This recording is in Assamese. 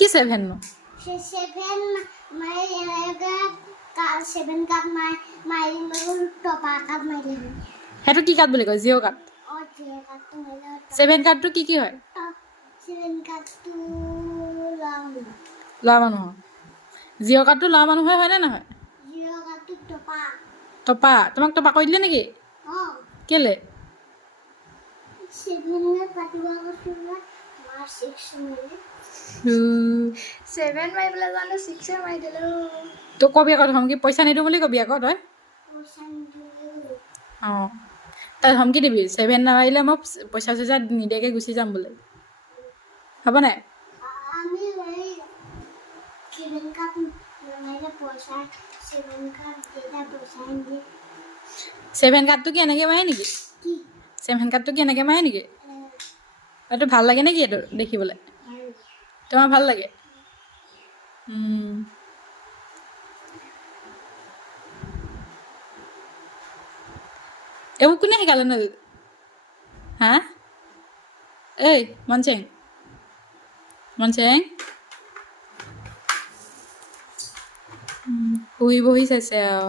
কি 7 নো? 7 মাই এলাকা 7 কাট মাই টপা কাট মাইলে হেতু কি কাট বুলি কয় জিঅ' কাট অ যে কাটটো মাইলে 7 কাটটো কি হয় 7 কাটটো লাম ল'ৰা মানুহ জিঅ' কাটটো ল'ৰা মানুহে হয় নে নহয় জিৰ কাটটো টপা টপা তোমাক টপা কৈ দিলে নেকি অ কেলে 7 কাটিবা কৈছিলা মাৰ 6 মাইলে 7 মাইবলে জানো 6 মাই দিলো তো কবি আকৌ ধমকি পইচা নিদিওঁ বুলি কবি আকৌ তই পইচা নিদিলো অঁ তই ধমকি দিবি 7 নামাৰিলে মই পইচা চইচা নিদিয়াকৈ গুচি যাম বোলে হ'ব নাই আমি এই 7 কাট মাইলে পইচা 7 কাট যেটা পইচা নিদিয়ে 7 কাটটো কি এনেকৈ মাৰে নেকি কি 7 কাটটো কি এনেকৈ মাৰে নেকি এইটো ভাল লাগে নেকি এইটো দেখিবলৈ তোমাৰ ভাল লাগে এইবোৰ কোনে শিকালে ন হা ঐ মনচেং শুই বহি চাইছে আৰু